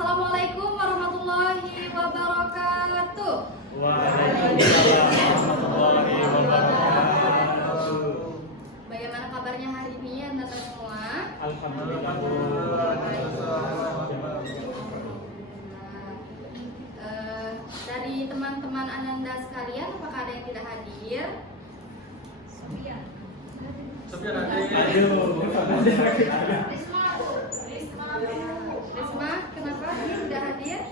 Assalamualaikum warahmatullahi wabarakatuh. Waalaikumsalam warahmatullahi wabarakatuh. Bagaimana kabarnya hari ini Anda semua? Alhamdulillah. Dari teman-teman Ananda sekalian, apakah ada yang tidak hadir? Risma, kenapa dia tidak hadir?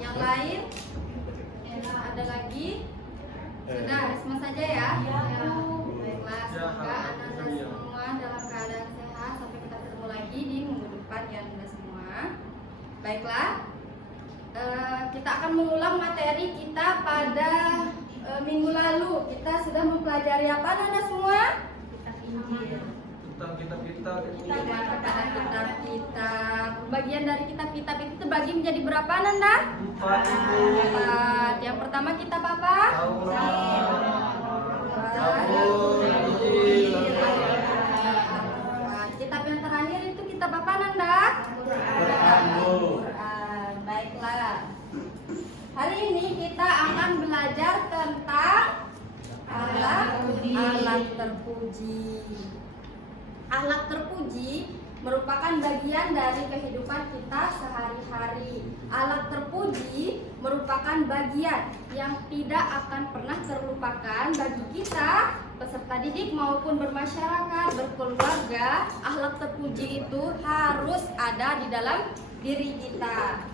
Yang lain? Ada lagi? Sudah, Risma saja ya. Baiklah, semoga Ananda semua dalam keadaan sehat sampai kita ketemu lagi di minggu depan ya Anda semua. Baiklah, kita akan mengulang materi kita pada minggu lalu. Kita sudah mempelajari apa Anda semua? Tentang kitab-kitab. Kitab-kitab. Bagian dari kitab-kitab itu terbagi menjadi berapa Nanda? 4. Yang pertama kitab apa? Kitab yang terakhir itu kitab apa Nanda? Baiklah. Hari ini kita akan belajar tentang alat terpuji. Alat terpuji merupakan bagian dari kehidupan kita sehari-hari. Alat terpuji merupakan bagian yang tidak akan pernah terlupakan bagi kita, peserta didik maupun bermasyarakat, berkeluarga. Alat terpuji itu harus ada di dalam diri kita.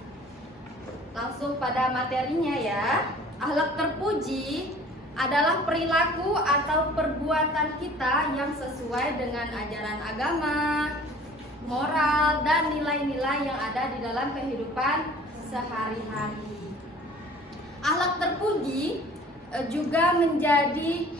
Langsung pada materinya ya. Alat terpuji adalah perilaku atau perbuatan kita yang sesuai dengan ajaran agama, moral, dan nilai-nilai yang ada di dalam kehidupan sehari-hari. Ahlak terpuji juga menjadi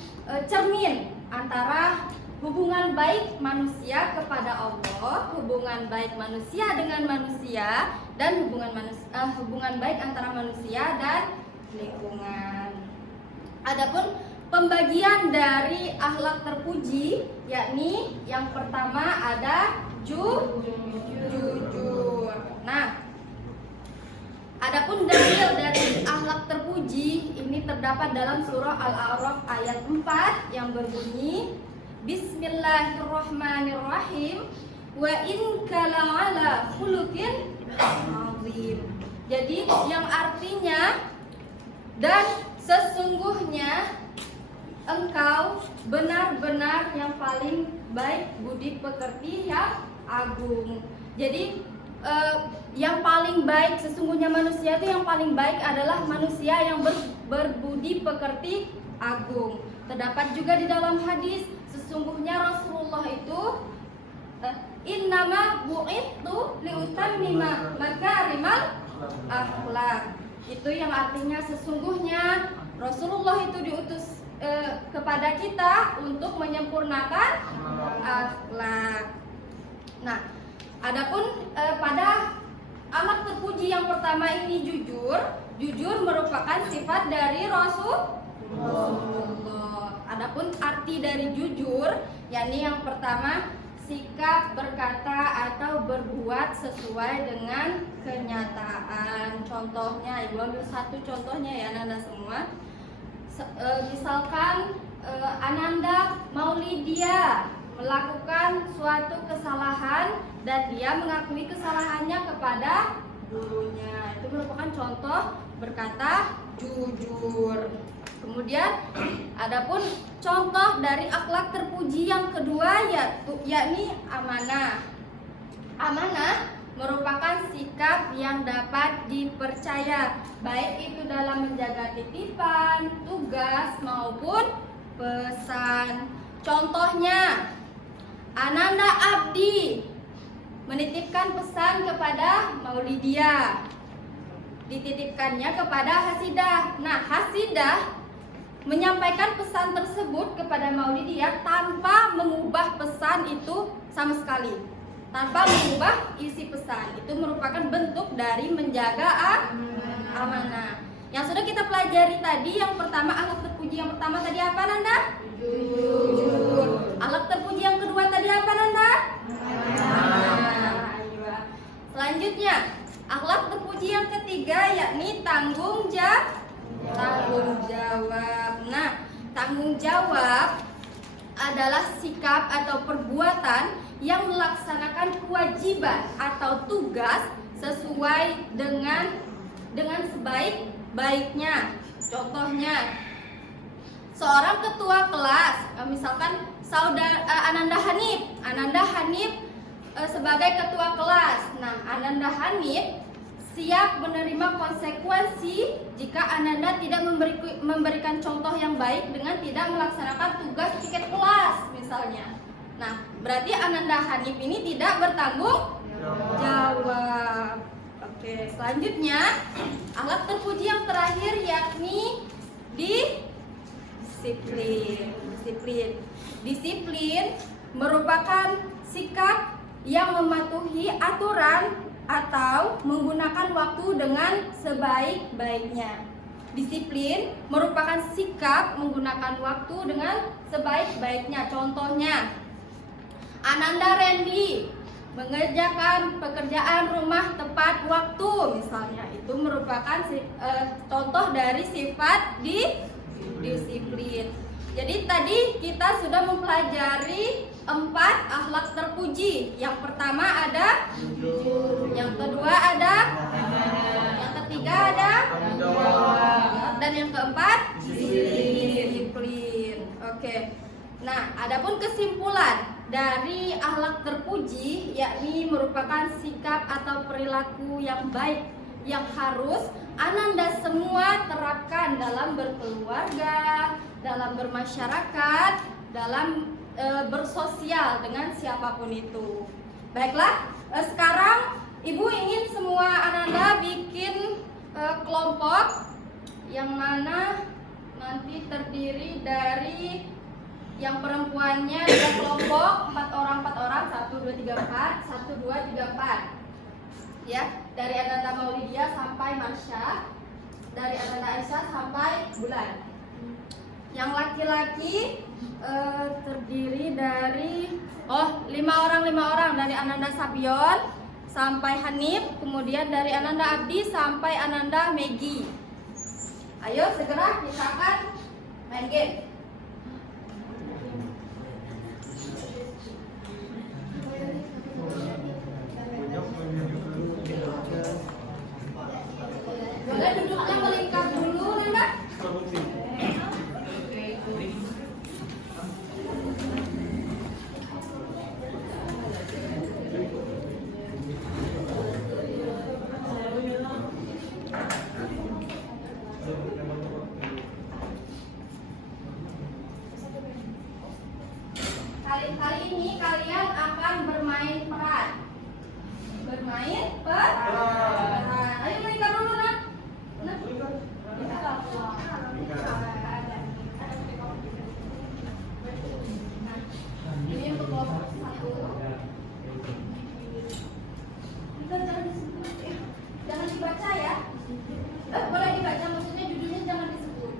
cermin antara hubungan baik manusia kepada Allah, hubungan baik manusia dengan manusia, dan hubungan baik antara manusia dan lingkungan. Adapun pembagian dari akhlak terpuji, yakni yang pertama ada jujur. Nah, adapun dalil dari akhlak terpuji ini terdapat dalam surah Al-A'raf ayat 4 yang berbunyi Bismillahirrahmanirrahim wa in kala ala khuluqin azim. Jadi yang artinya dan sesungguhnya engkau benar-benar yang paling baik budi pekerti yang agung. Jadi yang paling baik, sesungguhnya manusia itu yang paling baik adalah manusia yang berbudi pekerti agung. Terdapat juga di dalam hadis, sesungguhnya Rasulullah itu innama bu'ithu liutammima makarimal akhlak. Itu yang artinya sesungguhnya Rasulullah itu diutus kepada kita untuk menyempurnakan akhlak. Nah, adapun pada alat terpuji yang pertama ini jujur merupakan sifat dari Rasulullah. Adapun arti dari jujur, yakni yang pertama sikap berkata atau berbuat sesuai dengan kenyataan. Contohnya, Ibu ambil satu contohnya ya Ananda semua. Misalkan Ananda Maulidia melakukan suatu kesalahan dan dia mengakui kesalahannya kepada gurunya. Itu merupakan contoh berkata jujur. Kemudian adapun contoh dari akhlak terpuji yang kedua yakni amanah. Amanah merupakan sikap yang dapat dipercaya, baik itu dalam menjaga titipan, tugas maupun pesan. Contohnya, Ananda Abdi menitipkan pesan kepada Maulidia, dititipkannya kepada Hasidah. Nah, Hasidah menyampaikan pesan tersebut kepada Maulidia tanpa mengubah pesan itu sama sekali, tanpa mengubah isi pesan. Itu merupakan bentuk dari menjaga amanah. Yang sudah kita pelajari tadi, yang pertama akhlak terpuji yang pertama tadi apa Nanda? Jujur. Akhlak terpuji yang kedua tadi apa Nanda? Selanjutnya, akhlak terpuji yang ketiga yakni tanggung jawab. Nah, tanggung jawab adalah sikap atau perbuatan yang melaksanakan kewajiban atau tugas sesuai dengan sebaik-baiknya. Contohnya, seorang ketua kelas, misalkan Ananda Hanif sebagai ketua kelas. Nah, Ananda Hanif siap menerima konsekuensi jika Ananda tidak memberikan contoh yang baik dengan tidak melaksanakan tugas piket kelas misalnya. Nah, berarti Ananda Hanif ini tidak bertanggung jawab. Oke, selanjutnya akhlak terpuji yang terakhir yakni disiplin merupakan sikap yang mematuhi aturan atau menggunakan waktu dengan sebaik-baiknya. Disiplin merupakan sikap menggunakan waktu dengan sebaik-baiknya. Contohnya, Ananda Randy mengerjakan pekerjaan rumah tepat waktu misalnya. Itu merupakan contoh dari sifat disiplin. Jadi tadi kita sudah mempelajari 4 akhlak terpuji. Yang pertama ada jujur, yang kedua ada yang ketiga ada dan yang keempat disiplin. Oke. Nah, adapun kesimpulan dari akhlak terpuji yakni merupakan sikap atau perilaku yang baik yang harus Ananda semua terapkan dalam berkeluarga, dalam bermasyarakat, dalam bersosial dengan siapapun itu. Baiklah, sekarang Ibu ingin semua Ananda bikin kelompok yang mana nanti terdiri dari yang perempuannya 2 kelompok, 4 orang, 1, 2, 3, 4, 1, 2, 3, 4. Ya, dari Ananda Maulidia sampai Marsha, dari Ananda Aisyah sampai Bulan. Yang laki-laki terdiri dari 5 orang dari Ananda Sabion sampai Hanif, kemudian dari Ananda Abdi sampai Ananda Megi. Ayo segera kita akan main game. Boleh duduknya melingkar dulu, Nanda? Kali ini kalian akan bermain peran. Ayo melingkar dulu, Nak. Ini untuk kelompok 1. Kita jangan disebut ya. Jangan dibaca ya. Boleh dibaca, maksudnya judulnya jangan disebut.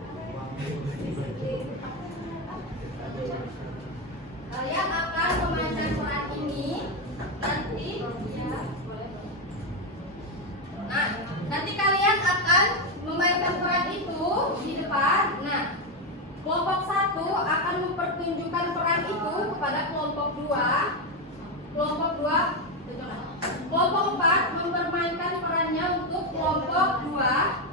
Kalian akan memainkan peran ini nanti ya, boleh. Nah, nanti kalian akan memainkan peran itu di depan. Nah, kelompok 1 akan mempertunjukkan peran itu kepada kelompok 2. Kelompok 4 mempermainkan perannya untuk kelompok 2.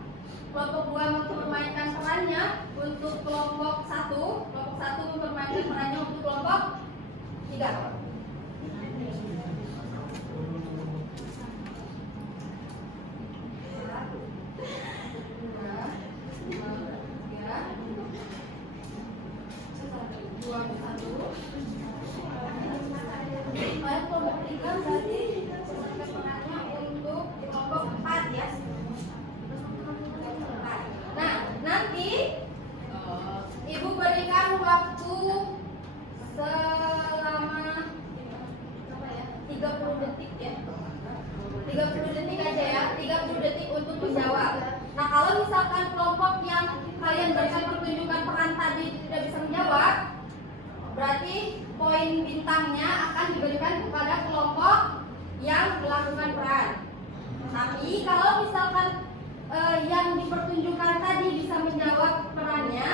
Kelompok 2 mempermainkan perannya untuk kelompok 1. Kelompok 1 mempermainkan perannya untuk kelompok 3. Kelompok 3 berarti perannya untuk kelompok 4 ya. Nah, nanti Ibu berikan waktu selama 30 detik ya. 30 detik aja ya, 30 detik untuk menjawab. Nah, kalau misalkan kelompok yang kalian berikan pertunjukan peran tadi tidak bisa menjawab, berarti poin bintangnya akan diberikan kepada kelompok yang melakukan peran. Tapi kalau misalkan yang dipertunjukkan tadi bisa menjawab perannya,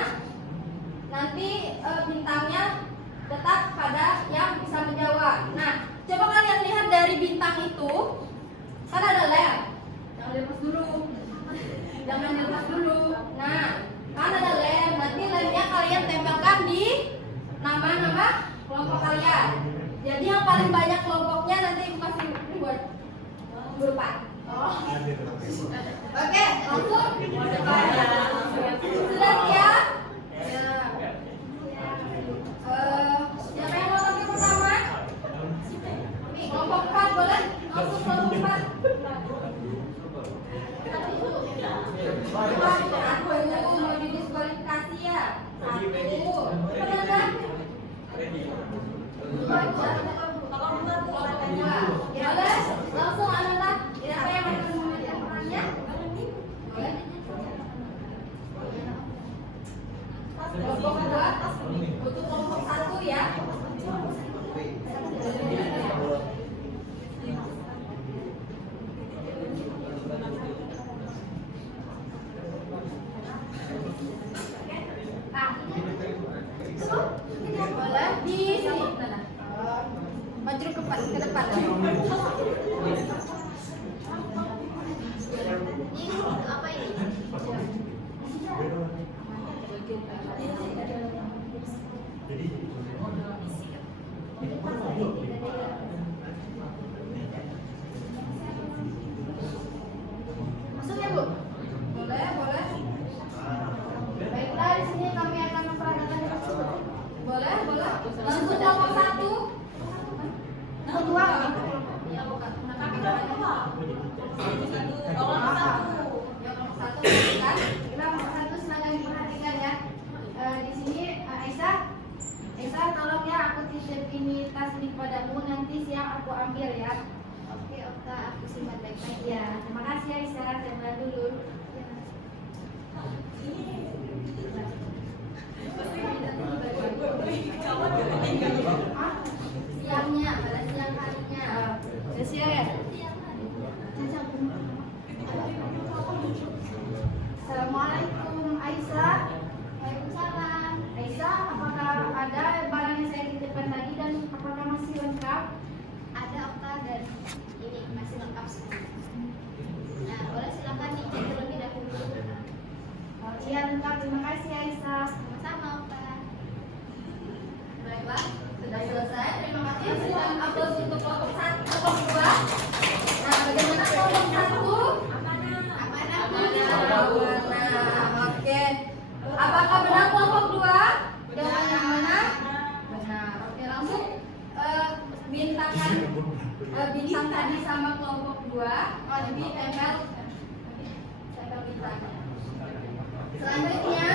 nanti bintangnya tetap pada yang bisa menjawab. Nah, coba kalian lihat dari bintang itu, kan ada lem. Jangan dilepas dulu. Jangan dilepas dulu. Nah, kan ada lem. Nanti lemnya kalian tempelkan di nama-nama kelompok kalian. Jadi yang paling banyak kelompoknya nanti kasih buat berempat. Oke, langsung. Sudah siap? Siapa yang mau tampil pertama? Kelompok 4 boleh? Langsung kelompok 4. Aku mau didiskualifikasi ya. 1. Benar? Ya udah, langsung Ananda. Siapa yang akan memegang perannya? Boleh. Kelompok 2 untuk kelompok 1 ya. Boleh di sini. Maju ke depan. Ini apa ini? Masuk ya, Bu? Boleh. Baiklah, di sini kami akan memperagakan tersebut. Boleh. Langsung kelompok 1. Kedua. Ya, bukan. Tapi kelompok 1 kan? Kelompok 1 silakan diperhatikan ya. Di sini Aisyah, tolong ya aku titip ini tas ini kepadamu, nanti siang aku ambil ya. Oke, Okta, aku simpan baik-baik ya. Terima kasih Aisyah, saya mulai dulu. Siangnya, pada siang harinya. Sudah siap ya? Assalamualaikum Aisyah. Waalaikumsalam. Aisyah, apakah ada barang yang saya titipkan tadi dan apakah masih lengkap? Ada, Okta, dan ini masih lengkap semua. Nah, boleh silakan dicek terlebih dahulu. Oh iya, lengkap. Terima kasih Aisyah. Sama-sama, Okta. Baiklah, sudah selesai. Terima kasih. Silakan upload untuk kelompok 1, kelompok 2. Nah, bagaimana kelompok 1? Amanah. Oke. Apakah benar kelompok 2? Jawaban yang mana? Benar. Oke, langsung bintangkan bintang tadi sama kelompok 2. Jadi tempel bintangnya. Selanjutnya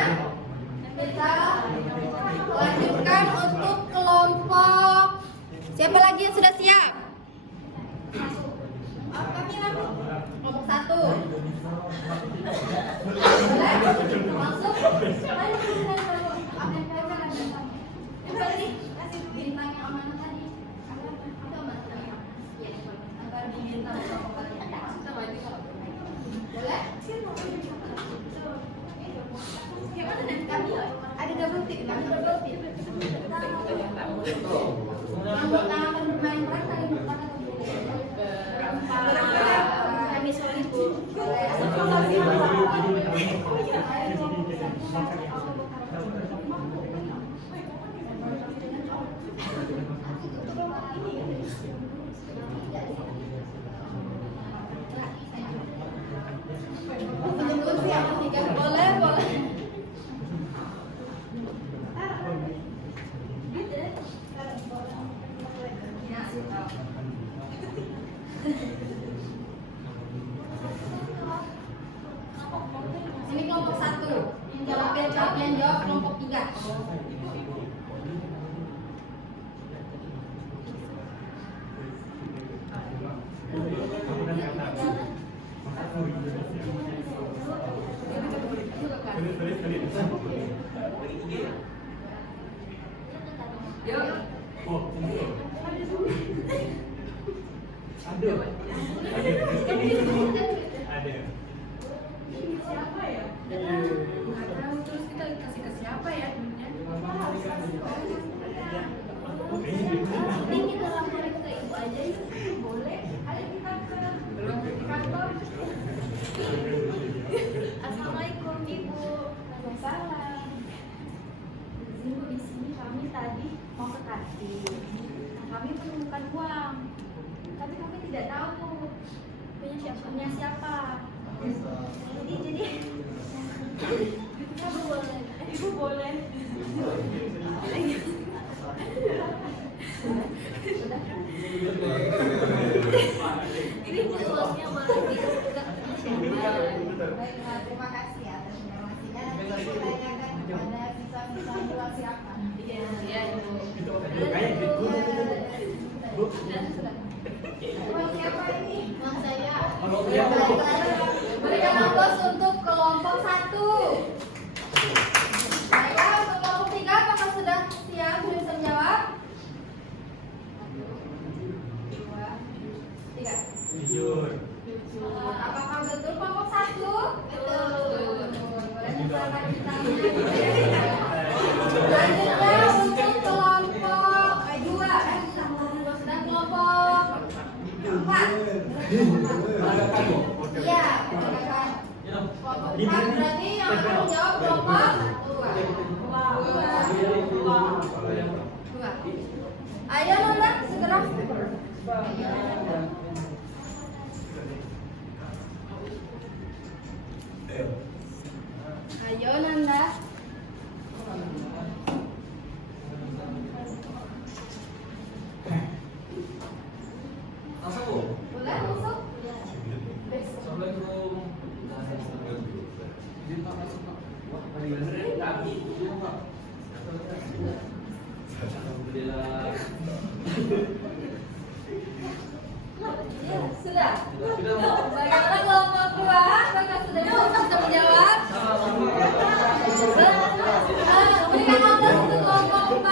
kita lanjutkan untuk kelompok. Siapa lagi yang sudah siap? Kelompok 1. Boleh? Langsung. Bintang yang amanah tadi. Itu amanah. Iya. Agar bintang kelompok kalian. Boleh? Gimana dan kami ada double tip. Yang akan bermain peran kalian bermain. Kami sorry Bu. Boleh. Ini kelompok 1. Yang jawab kelompok 3. Aduh. Ada. Siapa ya? Nggak tahu, terus kita kasih ke siapa ya duitnya? Ini kita laporin ke ibu aja yuk. Boleh. Ayo kita ke kantor. Assalamualaikum Ibu. Waalaikumsalam. Ibu, di sini kami tadi mau ke kantin. Nah, kami menemukan uang, tapi kami tidak tahu punya siapa. Jadi Ibu boleh. Ini uangnya malah siapa? Baiklah, terima kasih atas informasinya. Nanti saya tanyakan kepada siswa-siswa jual siapa. Iya, Ibu. Uang siapa ini? Uang saya. Berikan aplaus untuk kelompok 1. Saya untuk kelompok 3, apakah sudah siap? Sudah bisa menjawab? 2, 3. Jujur. Apakah betul kelompok 1? Betul. Boleh misalkan ditanya. Selanjutnya untuk kelompok 2 dan kelompok 4. Iya, silakan. Kelompok 4 berarti yang akan menjawab kelompok 2. Ayo Nanda, segera. Ayo Nanda. Boleh masuk? Ya, sudah. Bagaimana kelompok 2? Apakah sudah bisa menjawab? Berikan aplaus untuk kelompok 4.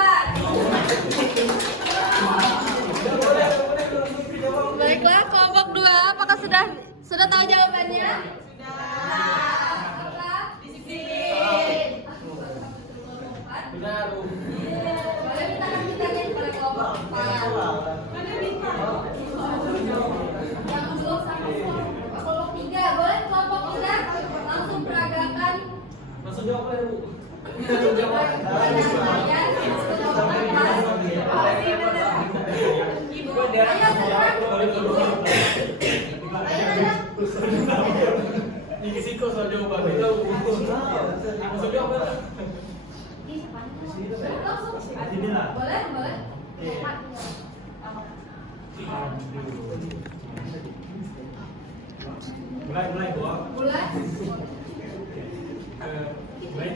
Baiklah, kelompok 2, apakah sudah tahu jawabannya? Sudah. Disiplin. Boleh minta kami tanyain pada kelompok 4. Yang belum sampai kelompok 3, boleh kelompok 3 langsung peragakan. Langsung jawab ya, Bu. Ibu, ayo segera. Ibu. Ayo Nanda. Ini kisiko soal jawaban itu. Langsung jawab ya. Langsung. Boleh, boleh. Mulai, Bu. Mulai. Baik.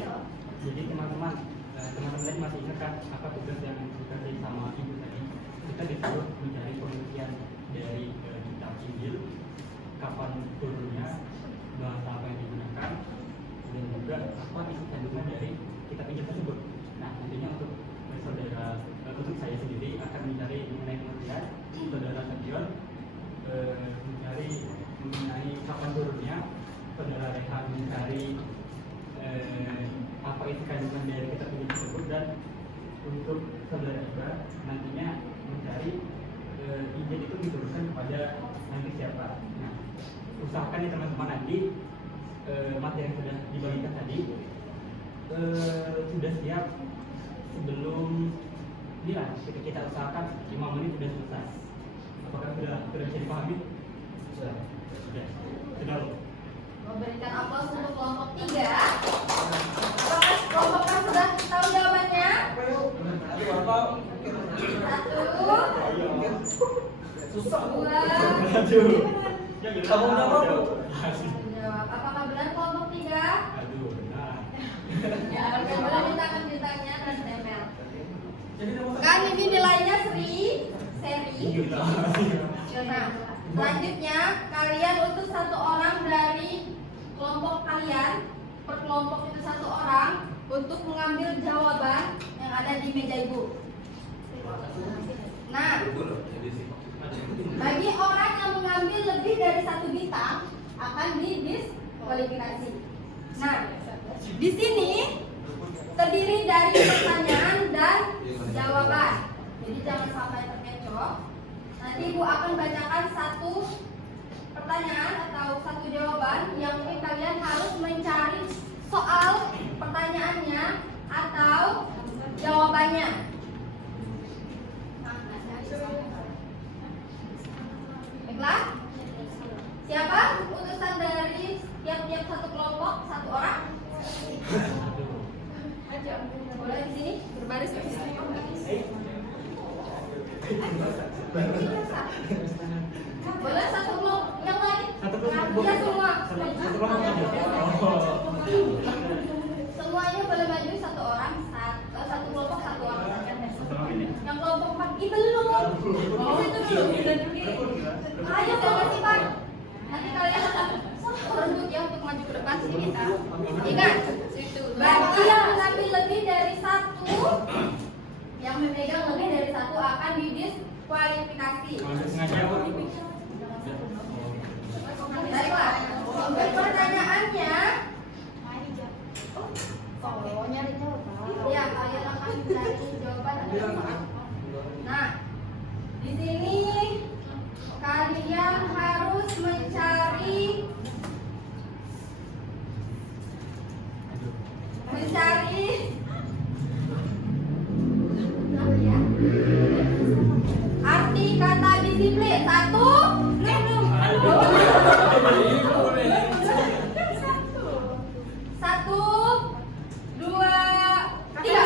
Jadi teman-teman tadi masih ingat kan apa tugas yang dikasih sama ibu tadi? Kita disuruh mencari penelitian dari kitab Injil, kapan turunnya, bahasa apa yang digunakan, dan juga apa isi kandungan dari kitab Injil tersebut. Nah, nantinya untuk untuk saya sendiri akan mencari mengenai penelitian, saudara Sergion mencari mengenai kapan turunnya, saudara Rehan mencari apa isi kandungan dari kitab Injil tersebut, dan untuk saudara Iba nantinya mencari Injil itu diturunkan kepada nanti siapa. Nah, usahakan nih teman-teman nanti materi yang sudah dibagikan tadi sudah siap sebelum inilah kita usahakan 5 menit sudah selesai. Apakah sudah bisa dipahami? Sudah. Loh. Memberikan aplaus untuk kelompok 3. Apakah kelompok 4 sudah tahu jawabannya? 1, 2. Jawab. Apakah benar kelompok 3? Aduh, benar. Ya, boleh mintakan bintangnya dan stempel. Kan ini nilainya seri. Nah, selanjutnya kalian utus 1 orang dari kelompok kalian, per kelompok itu 1 orang, untuk mengambil jawaban yang ada di meja ibu. Nah, bagi orang bintang akan didiskualifikasi. Nah, di sini terdiri dari pertanyaan dan jawaban. Jadi jangan sampai terkecoh. Nanti Ibu akan bacakan satu pertanyaan atau satu jawaban yang mungkin kalian harus mencari soal pertanyaannya atau jawabannya. Baiklah. Siapa utusan dari tiap-tiap satu kelompok, satu orang? Boleh di sini berbaris di sini. Boleh satu kelompok yang lain? Ya semua. Semuanya boleh maju satu orang, satu kelompok satu orang. Yang kelompok 4 belum. Di situ dulu. Ayo Pak. Nanti kalian akan berebut ya untuk maju ke depan sedikit. Ingat, bagi yang mengambil lebih dari satu, yang memegang lebih dari satu akan didiskualifikasi. Baiklah, untuk pertanyaannya, nyari jawaban. Ya, kalian akan mencari jawaban. Nah, di sini kalian harus mencari arti kata disiplin. Satu, dua, tiga.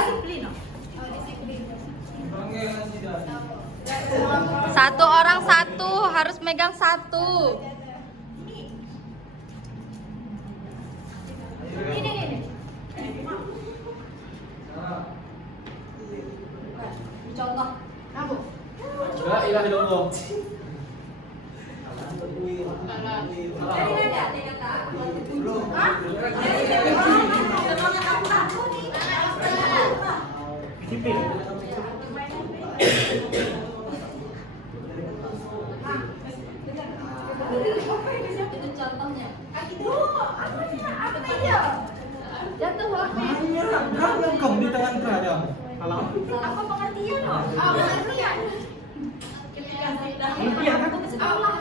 Satu orang satu, harus megang satu. Ini. Contoh, kamu. Itu contohnya. Apa dia? Jatuh waktu. Kamu di tangan kerja. Kalau Apa pengertian? Pengertian. Allah.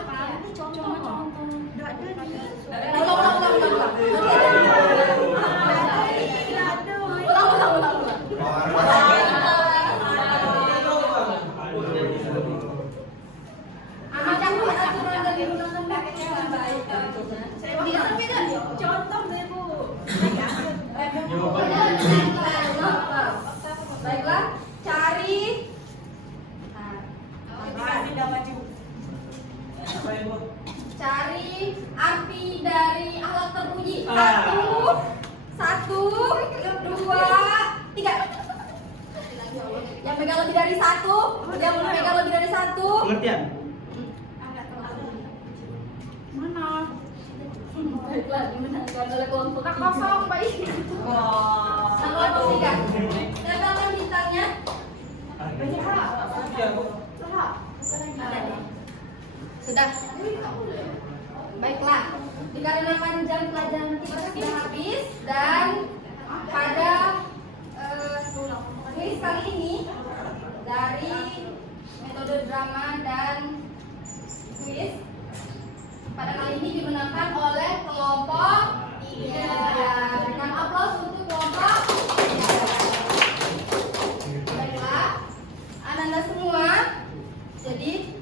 Baiklah, cari arti dari akhlak terpuji. Satu, dua, tiga. Yang pegang lebih dari satu, yang pegang lebih dari satu. pengertian. Mana? Baiklah, dimenangkan oleh kelompok kosong, baik. Kelompok tiga. Silakan bintangnya. Sudah. Baiklah. Dikarenakan jam pelajaran kita sudah habis dan pada kuis kali ini dari metode drama dan kuis pada kali ini dimenangkan oleh kelompok 3. Berikan aplaus untuk kelompok 3. Baiklah, Anda semua. Jadi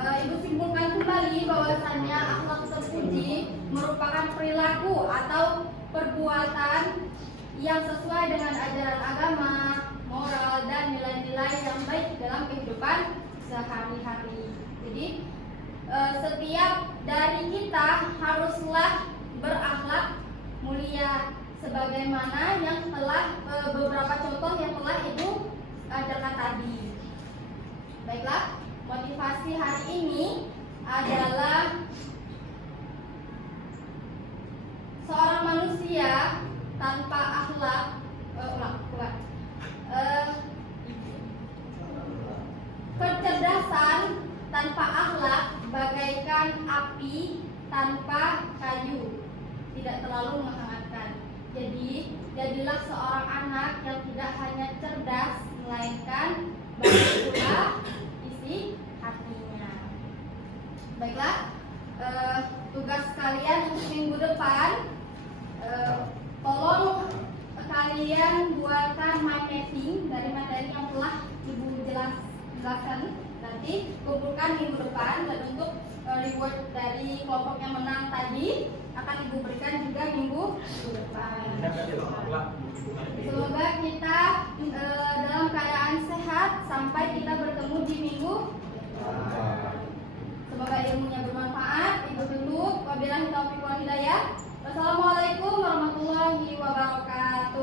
Ibu simpulkan kembali bahwasannya akhlak terpuji merupakan perilaku atau perbuatan yang sesuai dengan ajaran agama, moral, dan nilai-nilai yang baik dalam kehidupan sehari-hari. Jadi setiap dari kita haruslah berakhlak mulia sebagaimana yang telah beberapa contoh yang telah Ibu ajarkan tadi. Baiklah, motivasi hari ini adalah seorang manusia tanpa akhlak kecerdasan tanpa akhlak bagaikan api tanpa kayu, tidak terlalu menghangatkan. Jadi, jadilah seorang anak yang tidak hanya cerdas, melainkan baik pula isi hatinya. Baiklah, tugas kalian untuk minggu depan, tolong kalian buatkan mind mapping dari materi yang telah Ibu jelaskan. Nanti kumpulkan minggu depan, dan untuk reward dari kelompok yang menang tadi akan Ibu berikan juga minggu depan. Semoga kita dalam keadaan sehat sampai kita bertemu di minggu depan. Semoga ilmunya bermanfaat. Ibu tutup. Wabillahi taufiq wal hidayah. Wassalamualaikum warahmatullahi wabarakatuh.